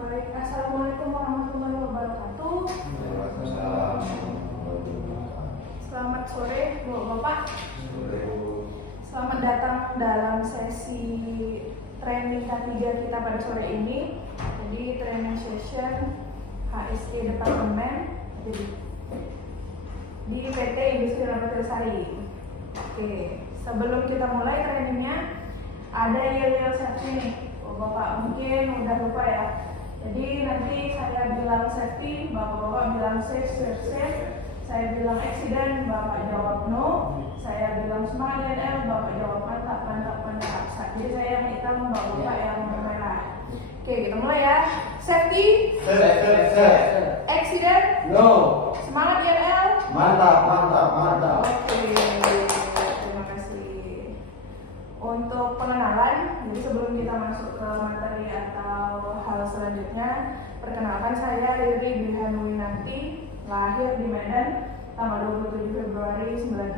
Baik, Assalamualaikum warahmatullahi wabarakatuh. Waalaikumsalam. Selamat sore, Bapak. Selamat datang dalam sesi training K3 kita pada sore ini. Jadi training session HSE Departemen di PT Industri Laboratorium Sari. Oke, sebelum kita mulai trainingnya, ada yel-yel safety nih. Bapak mungkin udah lupa ya. Jadi nanti saya bilang safety, Bapak bilang safe, saya bilang accident, Bapak jawab no. Saya bilang smile dan L, Bapak jawab mantap. Jadi saya yang hitam, Bapak yang merah. Oke, kita mulai ya. Safety, accident, No. semangat ya L. Mantap. Oke, terima kasih. Untuk pengenalan, jadi sebelum kita masuk ke materi atau hal selanjutnya, perkenalkan saya Riri Dwihanwinanti, lahir di Medan tanggal 27 Februari 96.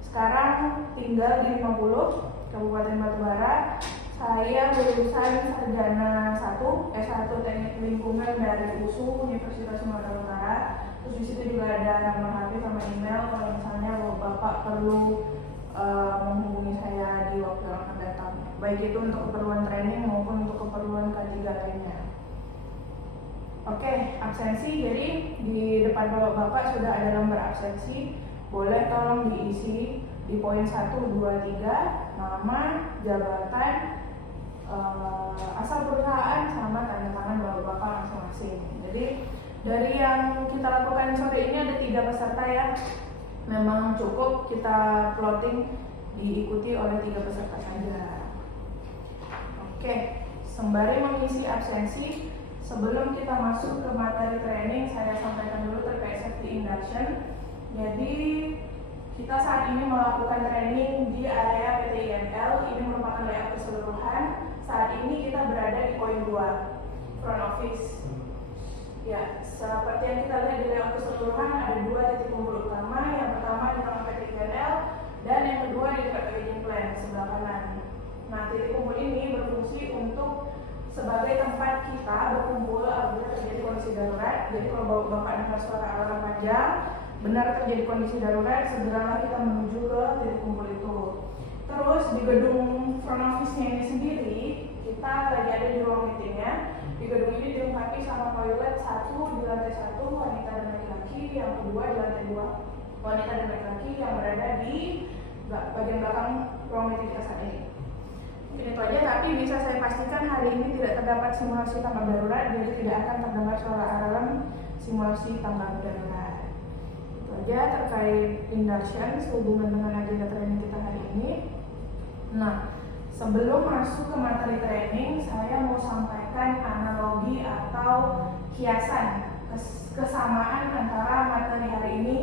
Sekarang tinggal di 50, Kabupaten Batubara. Saya lulusan Sarjana 1, S1 Teknik Lingkungan dari USU Universitas Sumatera Utara. Terus di situ juga ada nomor HP sama email kalau misalnya Bapak perlu menghubungi saya di waktu yang akan datang, baik itu untuk keperluan training maupun untuk keperluan K3 lainnya. Oke, absensi. Jadi di depan Bapak sudah ada lembar absensi. Boleh tolong diisi di poin 1, 2, 3, nama, jabatan, asal perusahaan, sama tanda tangan Bapak masing-masing. Jadi dari yang kita lakukan sore ini ada 3 peserta ya. Memang cukup kita plotting diikuti oleh 3 peserta saja. Oke, sembari mengisi absensi, sebelum kita masuk ke materi training, saya sampaikan dulu terkait safety induction. Jadi kita saat ini melakukan training di area PT INL. Ini merupakan layout keseluruhan. Saat ini kita berada di poin 2, front office. Ya, seperti yang kita lihat di layout keseluruhan ada 2 titik kumpul utama. Yang pertama di tengah PT INL dan yang kedua di dekat packaging plant sebelah kanan. Nah, titik kumpul ini berfungsi untuk sebagai tempat kita berkumpul apabila terjadi kondisi darurat. Jadi kalau Bapak dengar suara alarm panjang, benar terjadi kondisi darurat, segeralah kita menuju ke titik kumpul itu. Terus di gedung front office-nya ini sendiri, kita lagi ada di ruang meetingnya. Di gedung ini dilengkapi sama toilet, 1 di lantai 1 wanita dan laki-laki, yang kedua di lantai 2 wanita dan laki-laki yang berada di bagian belakang ruang meeting kita saat ini. Mungkin itu aja, tapi bisa saya pastikan hari ini tidak terdapat simulasi tanggap darurat, jadi tidak akan terdengar suara alarm simulasi tanggap darurat. Itu aja terkait induction sehubungan dengan agenda training kita hari ini. Nah, sebelum masuk ke materi training, saya mau sampaikan analogi atau kiasan kesamaan antara materi hari ini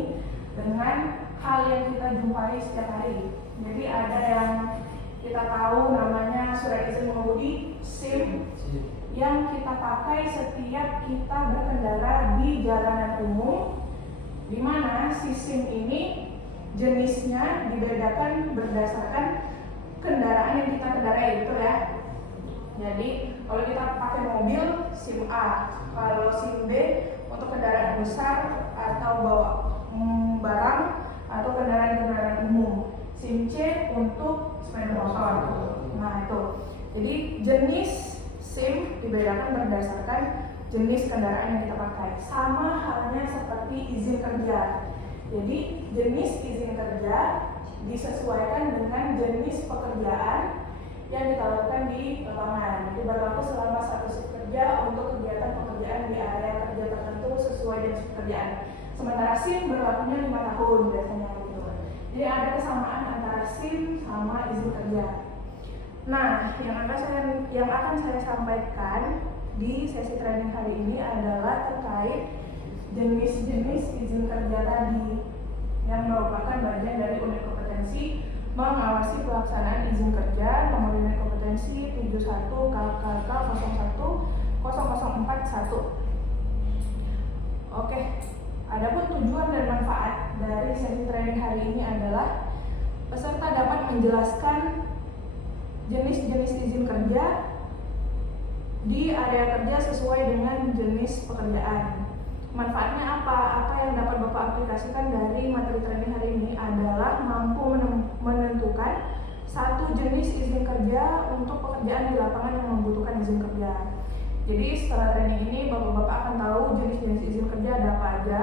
dengan hal yang kita jumpai setiap hari. Jadi ada yang kita tahu namanya surat izin mengemudi SIM yang kita pakai setiap kita berkendara di jalanan umum, di mana si SIM ini jenisnya dibedakan berdasarkan kendaraan yang kita kendarai, betul ya? Jadi kalau kita pakai mobil SIM A, kalau SIM B untuk kendaraan besar atau bawa barang atau kendaraan umum, SIM C untuk sepeda motor. Nah itu, jadi jenis SIM dibedakan berdasarkan jenis kendaraan yang kita pakai. Sama halnya seperti izin kerja. Jadi jenis izin kerja disesuaikan dengan jenis pekerjaan yang kita lakukan di lapangan. Jadi berlaku selama 1 shift kerja untuk kegiatan pekerjaan di area kerja tertentu sesuai jenis pekerjaan. Sementara SIM berlakunya 5 tahun biasanya gitu. Jadi ada kesamaan antara SIM sama izin kerja. Nah, yang akan saya sampaikan di sesi training hari ini adalah terkait jenis-jenis izin kerja tadi yang merupakan bagian dari unit kompetensi mengawasi pelaksanaan izin kerja nomor unit kompetensi 71 KKK 01 Oke, adapun tujuan dan manfaat dari sesi training hari ini adalah peserta dapat menjelaskan jenis-jenis izin kerja di area kerja sesuai dengan jenis pekerjaan. Manfaatnya apa? Apa yang dapat Bapak aplikasikan dari materi training hari ini adalah mampu menentukan satu jenis izin kerja untuk pekerjaan di lapangan yang membutuhkan izin kerja. Jadi setelah training ini Bapak-Bapak akan tahu jenis-jenis izin kerja ada apa aja.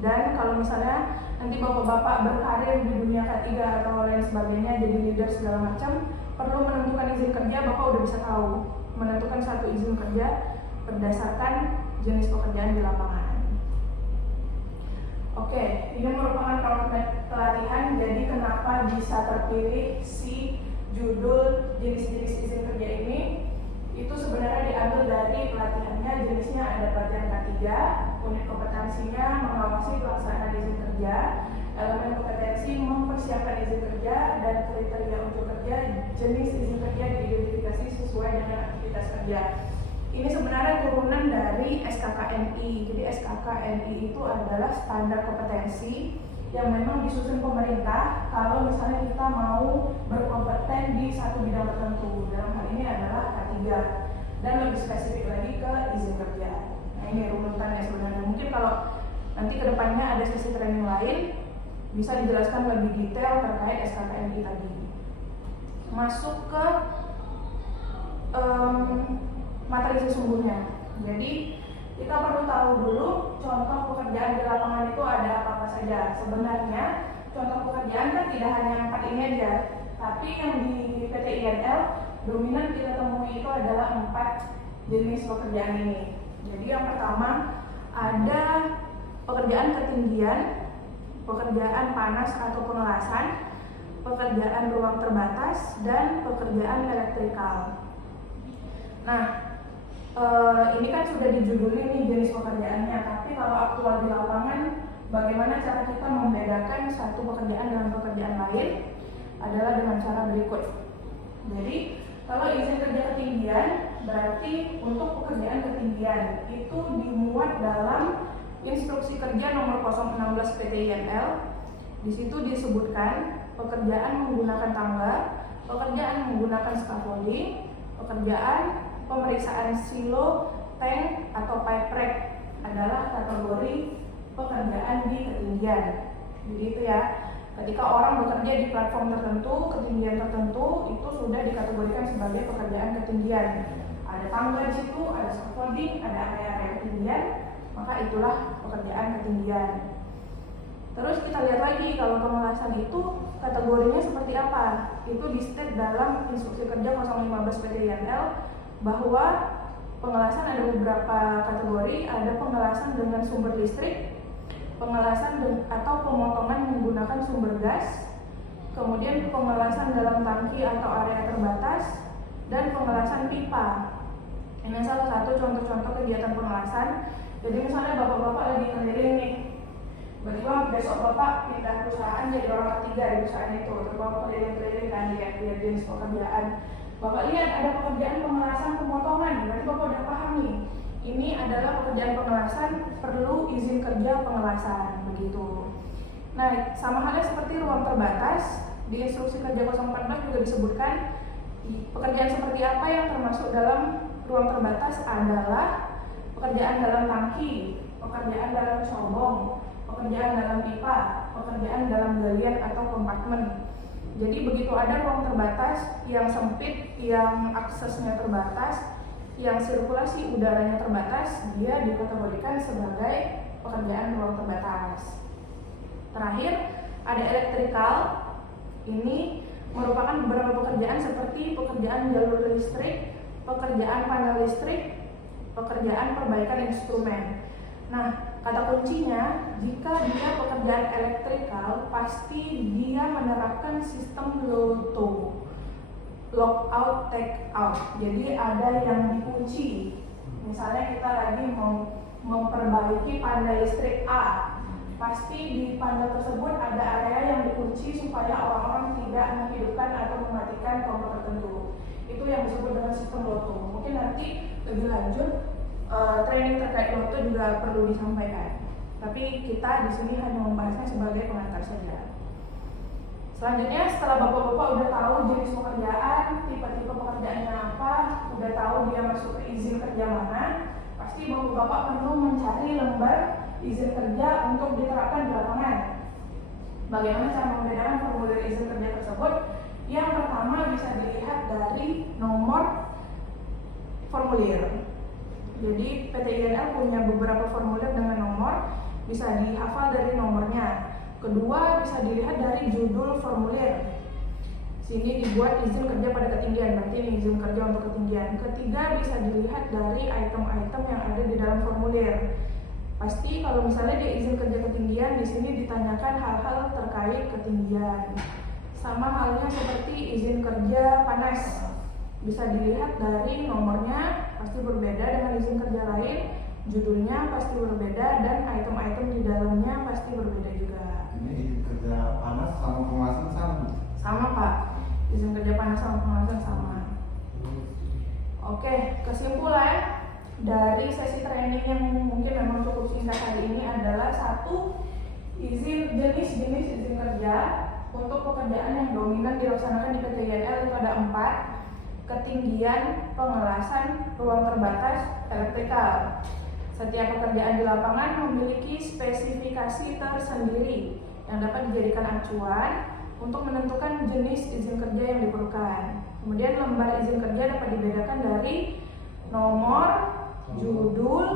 Dan kalau misalnya nanti Bapak-Bapak berkarir di dunia K3 atau lain sebagainya, jadi leader segala macam, perlu menentukan izin kerja, Bapak udah bisa tahu menentukan satu izin kerja berdasarkan jenis pekerjaan di lapangan. Oke, ini merupakan roadmap pelatihan. Jadi kenapa bisa terpilih si judul jenis-jenis izin kerja ini? Itu sebenarnya diambil dari pelatihannya. Jenisnya ada pelatihan K3, unit kompetensinya mengawasi pelaksanaan izin kerja, elemen kompetensi mempersiapkan izin kerja, dan kriteria untuk kerja. Jenis izin kerja diidentifikasi sesuai dengan aktivitas kerja. Ini sebenarnya turunan dari SKKNI. Jadi SKKNI itu adalah standar kompetensi yang memang disusun pemerintah kalau misalnya kita mau berkompeten di satu bidang tertentu. Dalam hal ini adalah K3 dan lebih spesifik lagi ke izin kerja. Nah ini runutannya sebenarnya. Mungkin kalau nanti kedepannya ada sesi training lain bisa dijelaskan lebih detail terkait SKKNI tadi. Masuk ke materi sesungguhnya. Jadi kita perlu tahu dulu contoh pekerjaan di lapangan itu ada apa-apa saja. Sebenarnya contoh pekerjaan kan tidak hanya 4 ini aja, tapi yang di PT INL dominan kita temui itu adalah 4 jenis pekerjaan ini. Jadi yang pertama ada pekerjaan ketinggian, pekerjaan panas atau pengelasan, pekerjaan ruang terbatas, dan pekerjaan elektrikal. Nah, ini kan sudah dijudulin nih jenis pekerjaannya, tapi kalau aktual di lapangan, bagaimana cara kita membedakan satu pekerjaan dengan pekerjaan lain adalah dengan cara berikut. Jadi, kalau izin kerja ketinggian, berarti untuk pekerjaan ketinggian itu dimuat dalam Instruksi Kerja Nomor 016 PT INL. Di situ disebutkan pekerjaan menggunakan tangga, pekerjaan menggunakan scaffolding, pekerjaan pemeriksaan silo, tank, atau pipe rack adalah kategori pekerjaan di ketinggian. Jadi itu ya, ketika orang bekerja di platform tertentu, ketinggian tertentu, itu sudah dikategorikan sebagai pekerjaan ketinggian. Ada tangga di situ, ada scaffolding, ada area-area ketinggian, maka itulah pekerjaan ketinggian. Terus kita lihat lagi kalau pengelasan itu kategorinya seperti apa. Itu di-state dalam Instruksi Kerja 015 PT INL bahwa pengelasan ada beberapa kategori. Ada pengelasan dengan sumber listrik, pengelasan atau pemotongan menggunakan sumber gas, kemudian pengelasan dalam tangki atau area terbatas, dan pengelasan pipa. Ini salah satu contoh-contoh kegiatan pengelasan. Jadi misalnya bapak-bapak lagi keliling nih, tiba-tiba besok bapak pindah perusahaan jadi orang ketiga di perusahaan itu, terus bapak keliling-keliling kan lihat jenis pekerjaan. Bapak lihat ada pekerjaan pengelasan pemotongan, berarti bapak udah paham nih, ini adalah pekerjaan pengelasan, perlu izin kerja pengelasan, begitu. Nah, sama halnya seperti ruang terbatas, di Instruksi Kerja 014 juga disebutkan pekerjaan seperti apa yang termasuk dalam ruang terbatas adalah pekerjaan dalam tangki, pekerjaan dalam cobong, pekerjaan dalam pipa, pekerjaan dalam galian atau kompartemen. Jadi begitu ada ruang terbatas yang sempit, yang aksesnya terbatas, yang sirkulasi udaranya terbatas, dia dikategorikan sebagai pekerjaan ruang terbatas. Terakhir, ada elektrikal. Ini merupakan beberapa pekerjaan seperti pekerjaan jalur listrik, pekerjaan panel listrik, pekerjaan perbaikan instrumen. Nah, kata kuncinya, jika dia pekerjaan elektrikal, pasti dia menerapkan sistem LOTO, lock out, take out. Jadi ada yang dikunci. Misalnya kita lagi mau memperbaiki panel listrik A, pasti di panel tersebut ada area yang dikunci supaya orang-orang tidak menghidupkan atau mematikan kompor tertentu. Itu yang disebut dengan sistem LOTO. Mungkin nanti lebih lanjut training terkait LOTO juga perlu disampaikan. Tapi kita di sini hanya membahasnya sebagai pengantar saja. Selanjutnya setelah bapak-bapak udah tahu jenis pekerjaan, tipe-tipe pekerjaannya apa, udah tahu dia masuk ke izin kerja mana, pasti bapak-bapak perlu mencari lembar izin kerja untuk diterapkan di lapangan. Bagaimana cara membedakan formulir izin kerja tersebut? Yang pertama bisa dilihat dari nomor formulir. Jadi PT INL punya beberapa formulir dengan nomor, bisa dihafal dari nomornya. Kedua, bisa dilihat dari judul formulir. Sini dibuat izin kerja pada ketinggian, berarti ini izin kerja untuk ketinggian. Ketiga, bisa dilihat dari item-item yang ada di dalam formulir. Pasti kalau misalnya dia izin kerja ketinggian, di sini ditanyakan hal-hal terkait ketinggian. Sama halnya seperti izin kerja panas. Bisa dilihat dari nomornya, pasti berbeda dengan izin kerja lain. Judulnya pasti berbeda dan item-item di dalamnya pasti berbeda juga. Ini izin kerja panas sama pengelasan sama? Sama Pak, izin kerja panas sama pengelasan sama. Oke, kesimpulan dari sesi training yang mungkin memang cukup singkat hari ini adalah satu, jenis-jenis izin kerja untuk pekerjaan yang dominan dilaksanakan di PT INL itu ada 4. Ketinggian, pengelasan, ruang terbatas, elektrikal. Setiap pekerjaan di lapangan memiliki spesifikasi tersendiri yang dapat dijadikan acuan untuk menentukan jenis izin kerja yang diperlukan. Kemudian lembar izin kerja dapat dibedakan dari nomor, judul,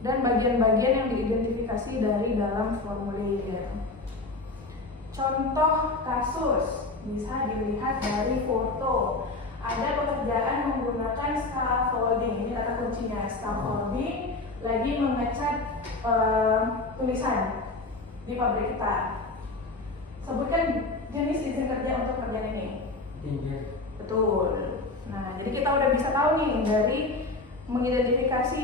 dan bagian-bagian yang diidentifikasi dari dalam formulir. Contoh kasus bisa dilihat dari foto. Ada pekerjaan menggunakan scaffolding, ini kata kuncinya, scaffolding lagi mengecat tulisan di pabrik kita. Sebutkan jenis izin kerja untuk pekerjaan ini. Betul. Nah, jadi kita udah bisa tahu nih dari mengidentifikasi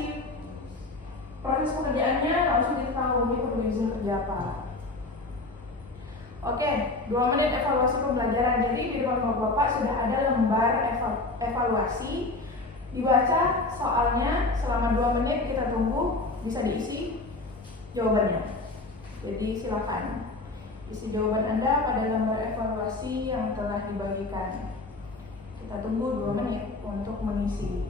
proses pekerjaannya, langsung kita tahu ini perlu izin kerja apa. Oke, 2 menit evaluasi pembelajaran. Jadi di depan Bapak sudah ada lembar evaluasi. Dibaca soalnya selama 2 menit, kita tunggu bisa diisi jawabannya. Jadi silakan isi jawaban Anda pada lembar evaluasi yang telah dibagikan. Kita tunggu 2 menit untuk mengisi.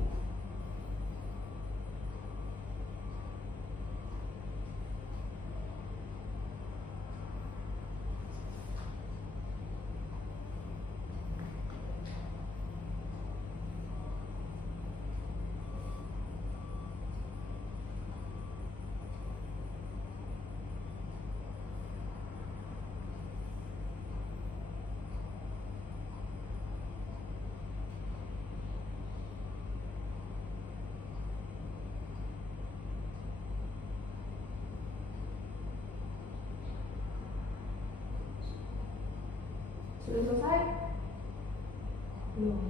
Sudah selesai? Belum.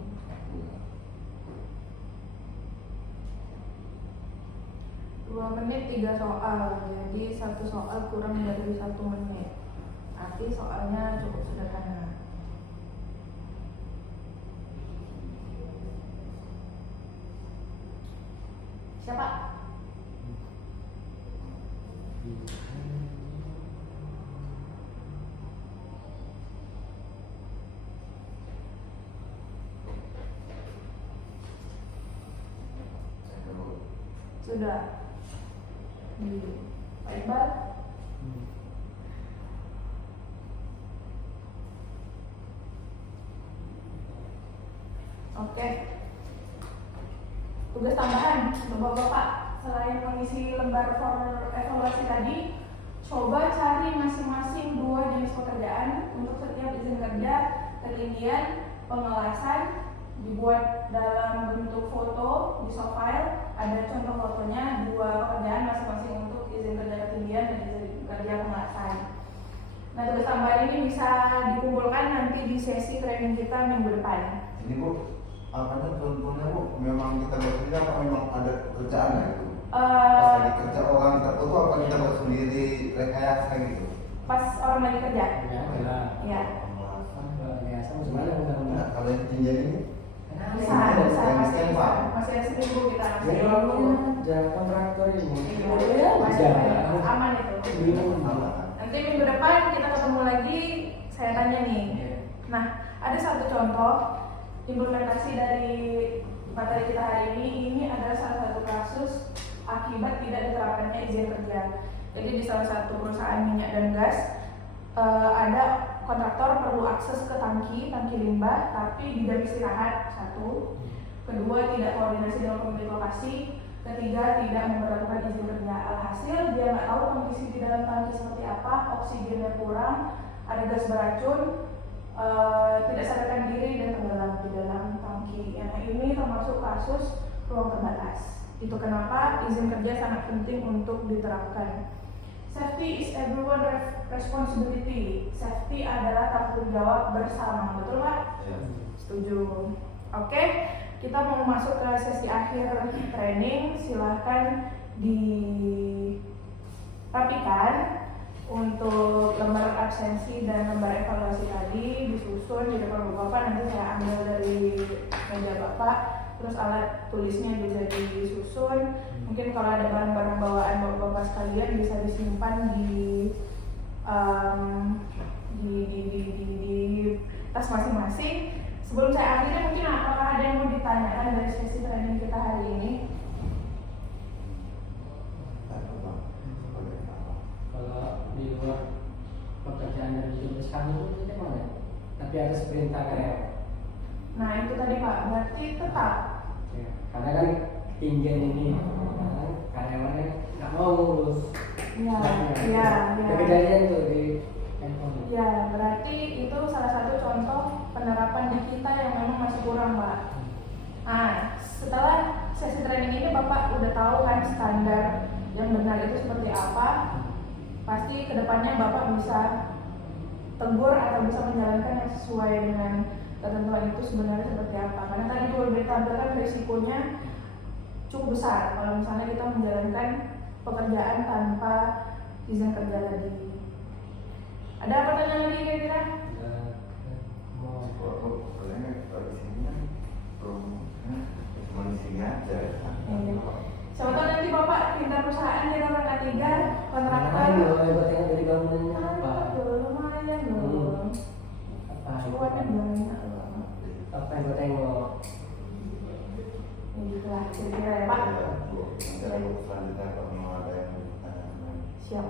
Dua menit 3 soal, jadi 1 soal kurang dari 1 menit. Arti soalnya cukup sederhana. Siapa? Sudah. Pak Iqbal? Oke. Tugas tambahan Bapak-bapak, selain mengisi lembar evaluasi tadi, coba cari masing-masing 2 jenis pekerjaan untuk setiap izin kerja, ketinggian, pengelasan, dibuat dalam bentuk foto di soft file. Ada contoh fotonya, 2 pekerjaan masing-masing untuk izin kerja ketinggian dan izin kerja pengelasan. Nah, tugas tambahan ini bisa dikumpulkan nanti di sesi training kita minggu depan. Ini Bu, apanya contohnya Bu? Memang kita buat sendiri atau memang ada kerjaannya gitu? Pas lagi kerja orang kita foto apa kita buat sendiri rekayasa gitu? Pas orang lagi kerja? Iya. Nah, kalau yang ketinggian ini? Bisa, masih ada seminggu kita kontraktor ini. Masih aman itu. Nanti minggu depan kita ketemu lagi, saya tanya nih, Nah, ada satu contoh implementasi dari materi kita hari ini adalah salah satu kasus akibat tidak diterapkannya izin kerja. Jadi di salah satu perusahaan minyak dan gas ada kontraktor perlu akses ke tangki limbah, tapi di jam istirahat. Satu, kedua tidak koordinasi dengan pemilik lokasi, ketiga tidak memperlakukan izin kerja. Alhasil dia nggak tahu kondisi di dalam tangki seperti apa, oksigennya kurang, ada gas beracun, tidak sadarkan diri dan tenggelam di dalam tangki. Nah, ini termasuk kasus ruang terbatas. Itu kenapa izin kerja sangat penting untuk diterapkan. Safety is everyone's responsibility. Safety adalah tanggung jawab bersama, betul Pak? Ya. Setuju. Oke, kita mau masuk ke sesi akhir training. Silahkan dirapikan untuk lembar absensi dan lembar evaluasi tadi disusun di depan Bapak. Nanti saya ambil dari meja Bapak. Terus alat tulisnya juga disusun. Mungkin kalau ada barang-barang bawaan Bapak sekalian bisa disimpan di tas masing-masing. Sebelum saya akhiri, mungkin apakah ada yang mau ditanyakan dari sesi training kita hari ini? Kalau di luar pekerjaan dari tugas kami itu mana? Tapi harus perintah karyawan. Nah itu tadi Pak, berarti tetap. Ya, karena kan ketinggian ini, karyawannya nggak mau ngurus. Iya. Kejadian tuh di handphone. Ya, berarti itu salah satu contoh penerapan di kita yang memang masih kurang, Pak. Nah, setelah sesi training ini Bapak udah tahu kan standar yang benar itu seperti apa. Pasti kedepannya Bapak bisa tegur atau bisa menjalankan yang sesuai dengan ketentuan itu sebenarnya seperti apa. Karena tadi juga ditampilkan risikonya cukup besar kalau misalnya kita menjalankan pekerjaan tanpa izin kerja tadi. Ada pertanyaan lagi kira-kira? Siapa tahu nanti Bapak pindah perusahaan jadi orang ketiga kontraktor. Buatnya dari bangunannya apa? Lumayan loh. Cuannya banyak loh. Apa yang gue tengok? Itulah kira-kira ya Pak. Siap.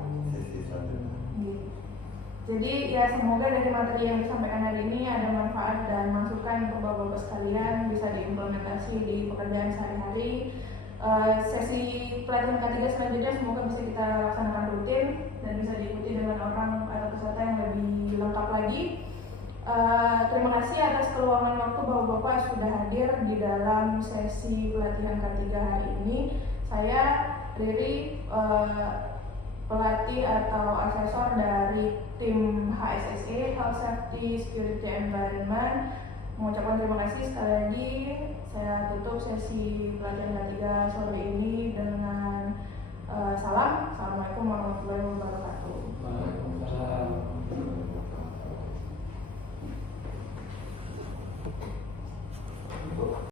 Jadi ya semoga dari materi yang disampaikan hari ini ada manfaat dan masukan untuk Bapak-Bapak sekalian bisa diimplementasi di pekerjaan sehari-hari. Sesi pelatihan ketiga selanjutnya semoga bisa kita laksanakan rutin dan bisa diikuti dengan orang atau peserta yang lebih lengkap lagi. Terima kasih atas keluangan waktu Bapak-Bapak sudah hadir di dalam sesi pelatihan ketiga hari ini. Saya Riri, pelatih atau asesor dari tim HSSE, Health Safety Security Environment, mengucapkan terima kasih sekali lagi. Saya tutup sesi pelatihan ketiga sore ini dengan salam. Assalamualaikum warahmatullahi wabarakatuh.